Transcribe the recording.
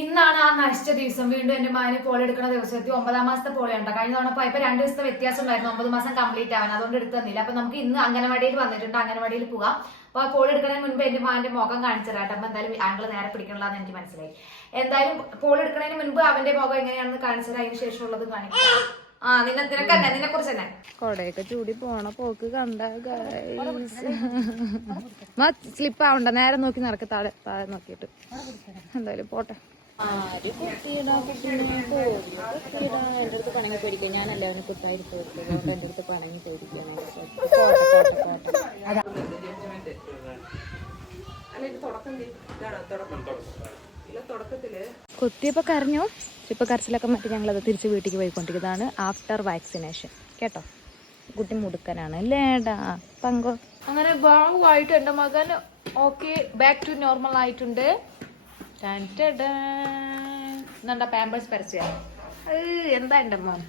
ഇന്നാണ് ആ നശിച്ച ദിവസം. വീണ്ടും എന്റെ മകന് പോളി എടുക്കുന്ന ദിവസം എത്തി. 9ാം മാസത്തെ പോളിയുണ്ടോ. കഴിഞ്ഞ തവണ പോയപ്പോ 2 ദിവസത്തെ വ്യത്യാസം ഉണ്ടായിരുന്നു. 9 മാസം കംപ്ലീറ്റ് ആവാൻ. അതുകൊണ്ട് എടുത്തു തന്നില്ല. അപ്പൊ നമുക്ക് ഇന്ന് അംഗനവാടിയിൽ വന്നിട്ടുണ്ട്. അംഗനവാടിയിൽ പോകാം. അപ്പൊ പോളി എടുക്കുന്നതിന് മുൻപ് എന്റെ മകന്റെ മുഖം കാണിച്ചു തരാം. അപ്പൊ എന്തായാലും ആംഗിൾ നേരെ പിടിക്കണമെന്ന് എനിക്ക് മനസ്സിലായി. എന്തായാലും പോളി എടുക്കുന്നതിന് മുൻപ് അവന്റെ മുഖം എങ്ങനെയാണെന്ന് കാണിച്ചു തരാം. അതിന് ശേഷമുള്ളത് കാണിക്കാം. നിന്നെ കുറിച്ച് തന്നെ കൊടയൊക്കെ ചൂടി പോണ പോക്ക് കണ്ട സ്ലിപ്പ് ആവണ്ട. നേരെ നോക്കി നടക്ക. താഴെ താഴെ നോക്കിയിട്ട് എന്തായാലും പോട്ടെ. ആര് കുത്തിയിടാ കുട്ടീനെ? കുത്തിയിടാ. എൻ്റെ അടുത്ത് പണങ്ങി പോയിരിക്കുക. ഞാനല്ലേ അവന് കുത്തായിരിക്കും കൊടുത്തത്. അതുകൊണ്ട് എൻ്റെ അടുത്ത് പണങ്ങി പോയിരിക്കുകയാണ്. കുത്തിയപ്പോ കരഞ്ഞു. ഇപ്പൊ കരച്ചിലൊക്കെ മറ്റു ഞങ്ങളത് തിരിച്ച് വീട്ടിലേക്ക് പോയിക്കൊണ്ടിരിക്കുന്നതാണ്. ആഫ്റ്റർ വാക്സിനേഷൻ കേട്ടോ. കുട്ടി മുടുക്കനാണ് അല്ലേടാ പങ്കോ. അങ്ങനെ ഭാവമായിട്ട് എൻ്റെ മകൻ ഓക്കെ ബാക്ക് ടു നോർമൽ ആയിട്ടുണ്ട്. എന്താ പാമ്പേഴ്സ് പരസ്യ എന്താ എൻ്റെ മോൻ